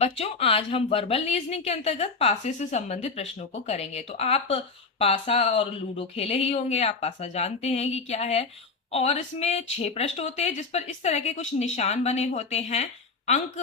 बच्चों, आज हम वर्बल रीजनिंग के अंतर्गत पासे से संबंधित प्रश्नों को करेंगे। तो आप पासा और लूडो खेले ही होंगे, आप पासा जानते हैं कि क्या है। और इसमें 6 पृष्ठ होते हैं जिस पर इस तरह के कुछ निशान बने होते हैं। अंक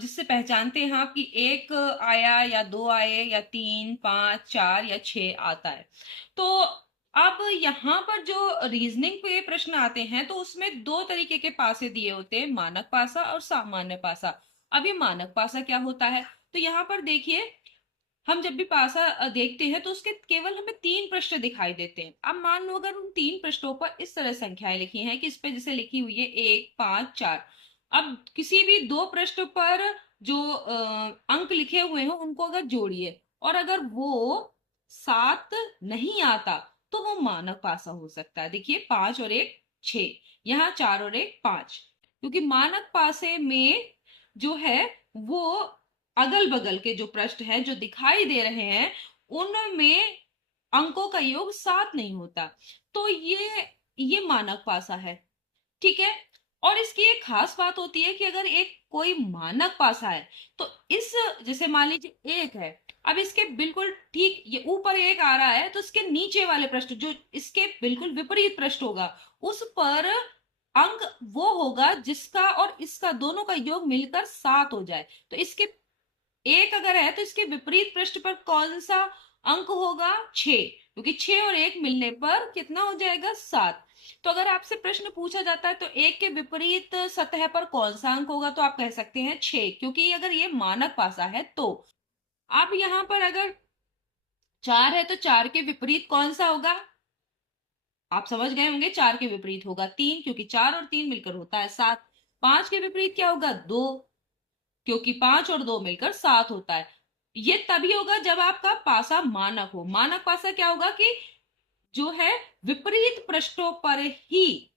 जिससे पहचानते हैं आप कि एक आया या दो आए या 3, 5, 4 या 6 आता है। तो अब यहाँ पर जो रीजनिंग पे प्रश्न आते हैं तो उसमें दो तरीके के पासे दिए होते हैं, मानक पासा और सामान्य पासा। अब ये मानक पासा क्या होता है? तो यहाँ पर देखिए, हम जब भी पासा देखते हैं तो उसके केवल हमें 3 पृष्ठ दिखाई देते हैं। अब मान लो अगर उन 3 पृष्ठों पर इस तरह संख्याएं लिखी हैं कि इस पे जैसे लिखी हुई है 1, 5, 4। अब किसी भी 2 पृष्ठ पर जो अंक लिखे हुए हैं उनको अगर जोड़िए और अगर वो 7 नहीं आता तो वो मानक पासा हो सकता है। देखिए, 5 और 1 6, यहाँ 4 और 1 5। क्योंकि मानक पासे में जो है वो अगल बगल के जो पृष्ठ हैं जो दिखाई दे रहे हैं उनमें अंकों का योग 7 नहीं होता। तो ये मानक पासा है। ठीक है। और इसकी एक खास बात होती है कि अगर एक कोई मानक पासा है तो इस जैसे मान लीजिए एक है, अब इसके बिल्कुल ठीक ये ऊपर एक आ रहा है तो इसके नीचे वाले पृष्ठ जो इसके बिल्कुल विपरीत पृष्ठ होगा उस पर अंक वो होगा जिसका और इसका दोनों का योग मिलकर 7 हो जाए। तो इसके एक अगर है तो इसके विपरीत पृष्ठ पर कौन सा अंक होगा? 6। क्योंकि 6 और 1 मिलने पर कितना हो जाएगा? 7। तो अगर आपसे प्रश्न पूछा जाता है तो एक के विपरीत सतह पर कौन सा अंक होगा तो आप कह सकते हैं 6, क्योंकि अगर ये मानक पासा है तो। अब यहां पर अगर 4 है तो 4 के विपरीत कौन सा होगा? आप समझ गए होंगे, 4 के विपरीत होगा 3, क्योंकि 4 और 3 मिलकर होता है 7। 5 के विपरीत क्या होगा? 2, क्योंकि 5 और 2 मिलकर 7 होता है। ये तभी होगा जब आपका पासा मानक हो। मानक पासा क्या होगा कि जो है विपरीत पृष्ठों पर ही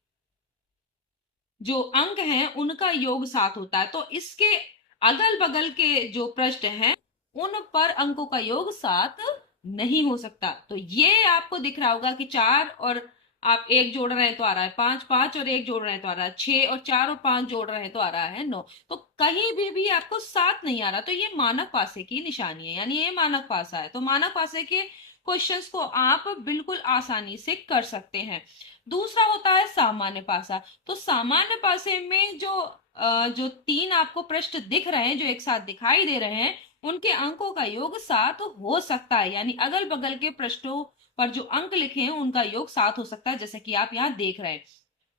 जो अंक हैं उनका योग 7 होता है। तो इसके अगल बगल के जो पृष्ठ हैं उन पर अंकों का योग 7 नहीं हो सकता। तो ये आपको दिख रहा होगा कि 4 और आप 1 जोड़ रहे हैं तो आ रहा है 5, 5 और 1 जोड़ रहे हैं तो आ रहा है 6, और 4 और 5 जोड़ रहे हैं तो आ रहा है 9। तो कहीं भी आपको 7 नहीं आ रहा, तो ये मानक पासे की निशानी है, यानी ये मानक पासा है। तो मानक पासे के क्वेश्चंस को आप बिल्कुल आसानी से कर सकते हैं। दूसरा होता है सामान्य पासा। तो सामान्य पासे में जो 3 आपको पृष्ठ दिख रहे हैं जो एक साथ दिखाई दे रहे हैं उनके अंकों का योग 7 हो सकता है, यानी अगल बगल के पृष्ठों पर जो अंक लिखे हैं उनका योग 7 हो सकता है, जैसे कि आप यहाँ देख रहे हैं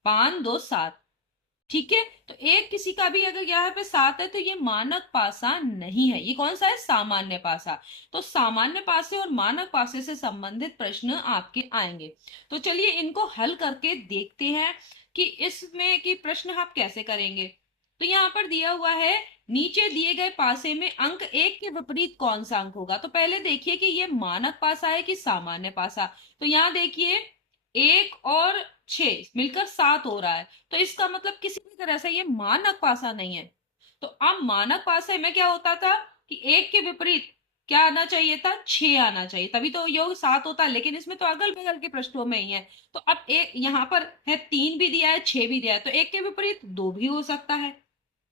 5, 2, 7। ठीक है। तो एक किसी का भी अगर यहाँ पे 7 है तो ये मानक पासा नहीं है। ये कौन सा है? सामान्य पासा। तो सामान्य पासे और मानक पासे से संबंधित प्रश्न आपके आएंगे। तो चलिए इनको हल करके देखते हैं कि इसमें की प्रश्न आप कैसे करेंगे। तो यहाँ पर दिया हुआ है, नीचे दिए गए पासे में अंक 1 के विपरीत कौन सा अंक होगा। तो पहले देखिए कि ये मानक पासा है कि सामान्य पासा। तो यहाँ देखिए 1 और 6 मिलकर 7 हो रहा है, तो इसका मतलब किसी भी तरह से ये मानक पासा नहीं है। तो अब मानक पासे में क्या होता था कि 1 के विपरीत क्या आना चाहिए था? 6 आना चाहिए, तभी तो योग 7 होता है। लेकिन इसमें तो अगल बगल के पृष्ठों में ही है। तो अब एक यहाँ पर है 3 भी दिया है 6 भी दिया है, तो 1 के विपरीत 2 भी हो सकता है,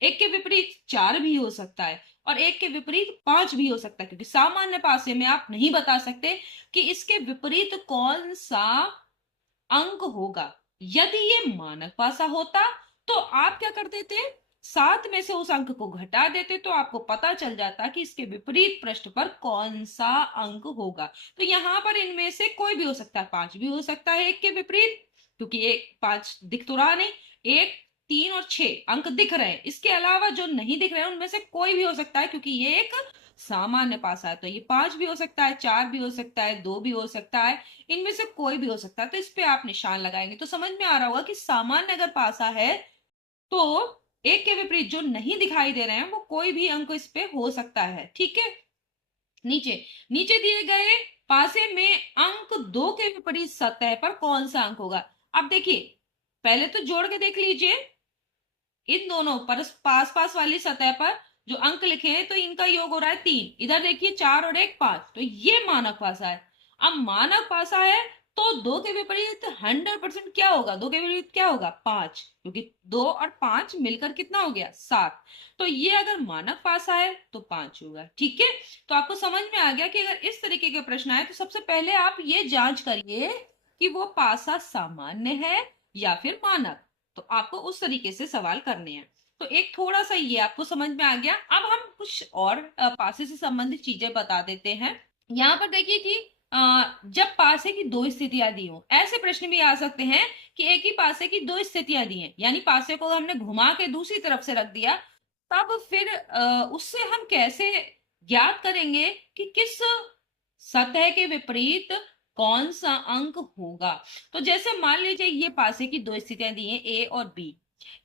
1 के विपरीत 4 भी हो सकता है, और 1 के विपरीत 5 भी हो सकता है। क्योंकि सामान्य पासे में आप नहीं बता सकते कि इसके विपरीत कौन सा अंक होगा। यदि ये मानक पासा होता तो आप क्या करते थे? 7 में से उस अंक को घटा देते तो आपको पता चल जाता कि इसके विपरीत पृष्ठ पर कौन सा अंक होगा। तो यहां पर इनमें से कोई भी हो सकता है, 5 भी हो सकता है 1 के विपरीत, क्योंकि 1 5 दिख तो रहा नहीं। 1 3 और 6 अंक दिख रहे हैं, इसके अलावा जो नहीं दिख रहे हैं उनमें से कोई भी हो सकता है, क्योंकि ये एक सामान्य पासा है। तो ये 5 भी हो सकता है, 4 भी हो सकता है, 2 भी हो सकता है, इनमें से कोई भी हो सकता है। तो इस पे आप निशान लगाएंगे तो समझ में आ रहा होगा कि सामान्य अगर पासा है तो एक के विपरीत जो नहीं दिखाई दे रहे हैं वो कोई भी अंक इस पे हो सकता है। ठीक है। नीचे नीचे दिए गए पासे में अंक 2 के विपरीत सतह पर कौन सा अंक होगा। अब देखिए, पहले तो जोड़ के देख लीजिए, इन दोनों पर पास पास वाली सतह पर जो अंक लिखे हैं तो इनका योग हो रहा है 3। इधर देखिए 4 और 1 5, तो ये मानक पासा है। अब मानक पासा है तो 2 के विपरीत 100% क्या होगा? 2 के विपरीत क्या होगा? 5, क्योंकि 2 और 5 मिलकर कितना हो गया? 7। तो ये अगर मानक पासा है तो 5 होगा। ठीक है, तो आपको समझ में आ गया कि अगर इस तरीके के प्रश्न आए तो सबसे पहले आप ये जांच करिए कि वो पासा सामान्य है या फिर मानक। तो आपको उस तरीके से सवाल करने हैं। तो एक थोड़ा सा ये आपको समझ में आ गया। अब हम कुछ और पासे से संबंधित चीजें बता देते हैं। यहाँ पर देखिए कि जब पासे की दो स्थितियां दी हो, ऐसे प्रश्न भी आ सकते हैं कि एक ही पासे की दो स्थितियां दी हैं, यानी पासे को हमने घुमा के दूसरी तरफ से रख दिया, तब फिर उससे हम कैसे ज्ञात करेंगे कि किस सतह के विपरीत कौन सा अंक होगा। तो जैसे मान लीजिए ये पासे की दो स्थितियां दी हैं ए और बी।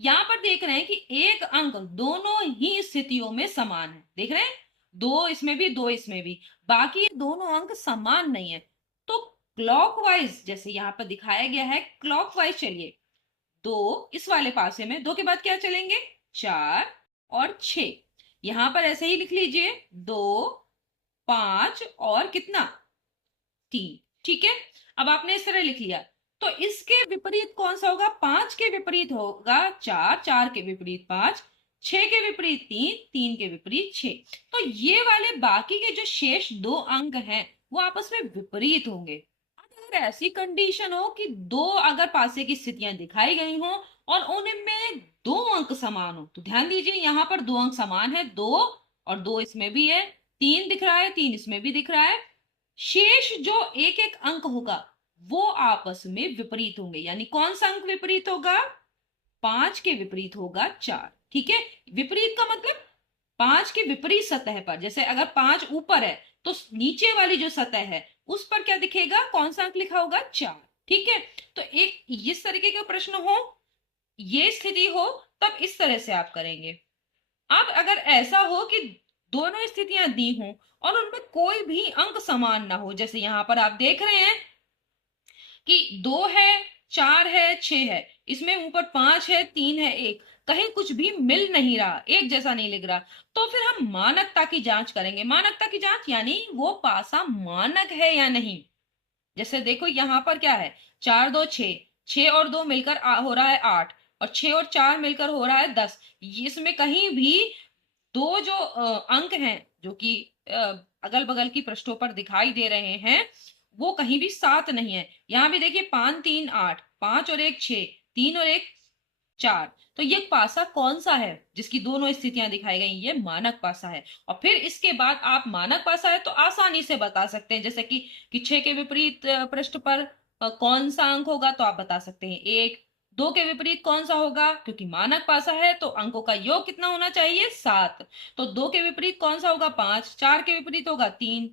यहां पर देख रहे हैं कि एक अंक दोनों ही स्थितियों में समान है। देख रहे हैं, दो इसमें भी दो इसमें भी, बाकी ये दोनों अंक समान नहीं है। तो क्लॉकवाइज जैसे यहां पर दिखाया गया है, क्लॉकवाइज चलिए। दो इस वाले पासे में, दो के बाद क्या चलेंगे? 4 और 6। यहां पर ऐसे ही लिख लीजिए, 2, 5 और कितना? 3। ठीक है, अब आपने इस तरह लिख लिया। तो इसके विपरीत कौन सा होगा? 5 के विपरीत होगा 4, 4 के विपरीत 5, 6 के विपरीत 3, 3 के विपरीत 6। तो ये वाले बाकी के जो शेष दो अंक हैं वो आपस में विपरीत होंगे। अगर ऐसी कंडीशन हो कि दो अगर पासे की स्थितियां दिखाई गई हो और उनमें दो अंक समान हो, तो ध्यान दीजिए यहां पर दो अंक समान है, 2 और 2 इसमें भी है, 3 दिख रहा है, 3 इसमें भी दिख रहा है। शेष जो एक एक अंक होगा वो आपस में विपरीत होंगे। यानी कौन सा अंक विपरीत होगा? 5 के विपरीत होगा 4। ठीक है, विपरीत का मतलब 5 के विपरीत सतह पर। जैसे अगर 5 ऊपर है तो नीचे वाली जो सतह है उस पर क्या दिखेगा? कौन सा अंक लिखा होगा? 4। ठीक है, तो एक इस तरीके का प्रश्न हो, ये स्थिति हो, तब इस तरह से आप करेंगे। अब अगर ऐसा हो कि दोनों स्थितियां दी हों और उनमें कोई भी अंक समान ना हो, जैसे यहां पर आप देख रहे हैं कि 2 है, 4 है, 6 है, इसमें ऊपर 5 है, 3 है, 1, कहीं कुछ भी मिल नहीं रहा, एक जैसा नहीं लिख रहा, तो फिर हम मानकता की जांच करेंगे। मानकता की जांच यानी वो पासा मानक है या नहीं। जैसे देखो यहां पर क्या है, 4 2 6, 6 और 2 मिलकर हो रहा है 8, और 6 और 4 मिलकर हो रहा है 10। इसमें कहीं भी दो जो अंक हैं जो कि अगल बगल की पृष्ठों पर दिखाई दे रहे हैं वो कहीं भी सात नहीं है। यहां भी देखिए 5 3 8, 5 और 1 6, 3 और 1 4। तो ये पासा कौन सा है जिसकी दोनों स्थितियां दिखाई गई? ये मानक पासा है। और फिर इसके बाद आप मानक पासा है तो आसानी से बता सकते हैं, जैसे कि 6 के विपरीत पृष्ठ पर कौन सा अंक होगा, तो आप बता सकते हैं 1। 2 के विपरीत कौन सा होगा? क्योंकि मानक पासा है तो अंकों का योग कितना होना चाहिए? 7। तो 2 के विपरीत कौन सा होगा? 5। 4 के विपरीत होगा 3।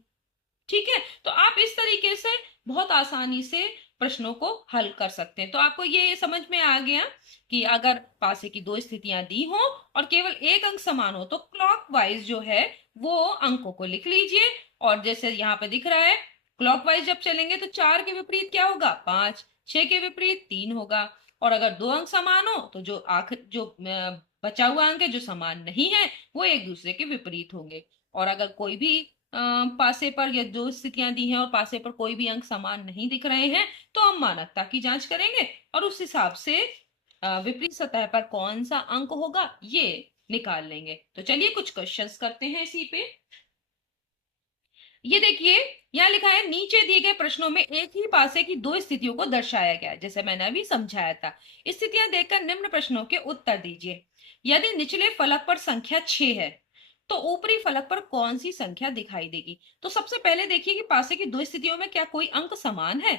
ठीक है, तो आप इस तरीके से बहुत आसानी से प्रश्नों को हल कर सकते हैं। तो आपको ये समझ में आ गया कि अगर पासे की दो स्थितियां दी हो और केवल एक अंक समान हो तो क्लॉकवाइज जो है वो अंकों को लिख लीजिए। और जैसे यहाँ पे दिख रहा है, क्लॉकवाइज जब चलेंगे तो 4 के विपरीत क्या होगा? 5। 6 के विपरीत 3 होगा। और अगर दो अंक समान हो तो जो आखिर जो बचा हुआ अंक है जो समान नहीं है वो एक दूसरे के विपरीत होंगे। और अगर कोई भी पासे पर या जो स्थितियां दी हैं और पासे पर कोई भी अंक समान नहीं दिख रहे हैं तो हम मानकता की जांच करेंगे और उस हिसाब से विपरीत सतह पर कौन सा अंक होगा ये निकाल लेंगे। तो चलिए कुछ क्वेश्चंस करते हैं इसी पे। ये देखिए, यहाँ लिखा है नीचे दिए गए प्रश्नों में एक ही पासे की दो स्थितियों को दर्शाया गया है, जैसे मैंने अभी समझाया था। स्थितियां देखकर निम्न प्रश्नों के उत्तर दीजिए। यदि निचले फलक पर संख्या 6 है तो ऊपरी फलक पर कौन सी संख्या दिखाई देगी? तो सबसे पहले देखिए कि पासे की दो स्थितियों में क्या कोई अंक समान है?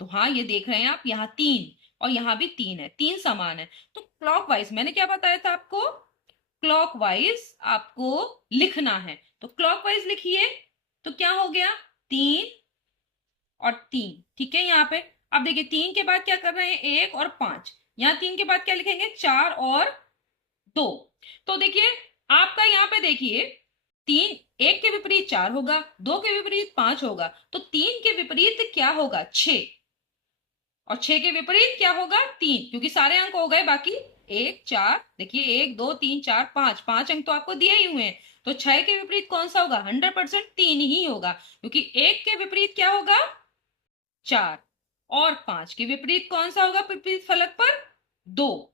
तो हाँ, ये देख रहे हैं आप, यहाँ 3 और यहाँ भी 3 है, 3 समान है। तो क्लॉकवाइज मैंने क्या बताया था आपको? क्लॉकवाइज आपको लिखना है, तो क्लॉकवाइज लिखिए। तो क्या हो गया? 3 और 3। ठीक है, यहाँ पे अब देखिए 3 के बाद क्या कर रहे हैं? 1 और 5। यहाँ 3 के बाद क्या लिखेंगे? 4 और 2। तो देखिए आपका यहाँ पे देखिए 3, 1 के विपरीत 4 होगा, 2 के विपरीत 5 होगा, तो 3 के विपरीत क्या होगा? 6। और 6 के विपरीत क्या होगा? 3, क्योंकि सारे अंक हो गए बाकी 1 4। देखिए 1 2 3 4 5, 5 अंक तो आपको दिए ही हुए हैं। तो 6 के विपरीत कौन सा होगा? 100% 3 ही होगा, क्योंकि 1 के विपरीत क्या होगा? 4। और 5 के विपरीत कौन सा होगा विपरीत फलक पर? 2।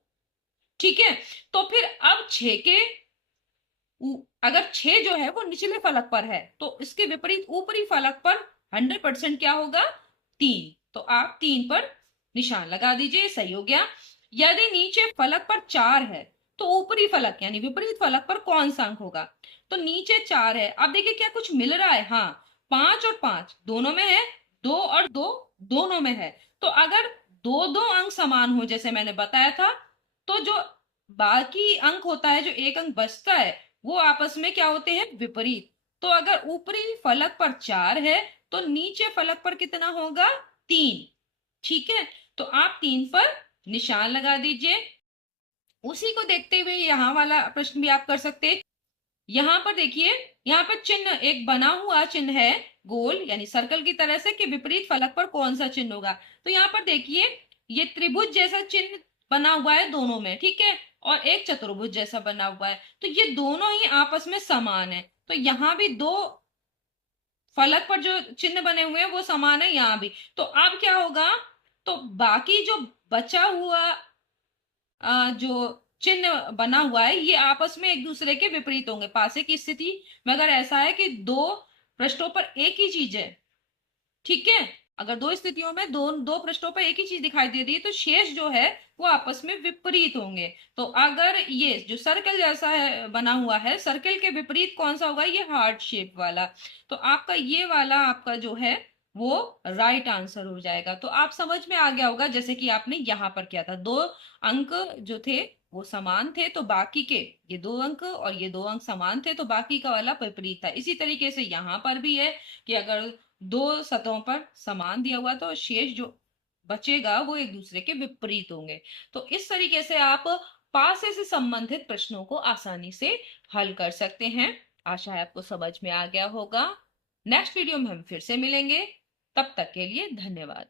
ठीक है, तो फिर अब 6 के अगर 6 जो है वो निचले फलक पर है तो इसके विपरीत ऊपरी फलक पर 100% क्या होगा? 3। तो आप 3 पर निशान लगा दीजिए, सही हो गया। यदि नीचे फलक पर 4 है तो ऊपरी फलक यानी विपरीत फलक पर कौन सा अंक होगा? तो नीचे 4 है, अब देखिए क्या कुछ मिल रहा है? हाँ, 5 और 5 दोनों में है, 2 और 2 दोनों में है। तो अगर दो दो अंक समान हो जैसे मैंने बताया था, तो जो बाकी अंक होता है, जो एक अंक बचता है, वो आपस में क्या होते हैं? विपरीत। तो अगर ऊपरी फलक पर 4 है तो नीचे फलक पर कितना होगा? 3। ठीक है, तो आप 3 पर निशान लगा दीजिए। उसी को देखते हुए यहां वाला प्रश्न भी आप कर सकते हैं। यहां पर देखिए, यहां पर चिन्ह एक बना हुआ चिन्ह है गोल यानी सर्कल की तरह से कि विपरीत फलक पर कौन सा चिन्ह होगा। तो यहां पर देखिए ये त्रिभुज जैसा चिन्ह बना हुआ है दोनों में, ठीक है, और एक चतुर्भुज जैसा बना हुआ है, तो ये दोनों ही आपस में समान है। तो यहां भी दो फलक पर जो चिन्ह बने हुए हैं वो समान है, यहां भी। तो अब क्या होगा? तो बाकी जो बचा हुआ जो चिन्ह बना हुआ है ये आपस में एक दूसरे के विपरीत होंगे। पासे की स्थिति में अगर ऐसा है कि दो पृष्ठों पर एक ही चीज है, ठीक है, अगर दो स्थितियों में दो दो पृष्ठों पर एक ही चीज दिखाई दे रही है तो शेष जो है वो आपस में विपरीत होंगे। तो अगर ये जो सर्कल जैसा है बना हुआ है, सर्कल के विपरीत कौन सा होगा? ये हार्ट शेप वाला। तो आपका ये वाला आपका जो है वो राइट आंसर हो जाएगा। तो आप समझ में आ गया होगा, जैसे कि आपने यहां पर किया था, दो अंक जो थे वो समान थे तो बाकी के, ये दो अंक और ये दो अंक समान थे तो बाकी का वाला विपरीत था। इसी तरीके से यहां पर भी है कि अगर दो सतहों पर समान दिया हुआ तो शेष जो बचेगा वो एक दूसरे के विपरीत होंगे। तो इस तरीके से आप पासे से संबंधित प्रश्नों को आसानी से हल कर सकते हैं। आशा है आपको समझ में आ गया होगा। नेक्स्ट वीडियो में हम फिर से मिलेंगे, तब तक के लिए धन्यवाद।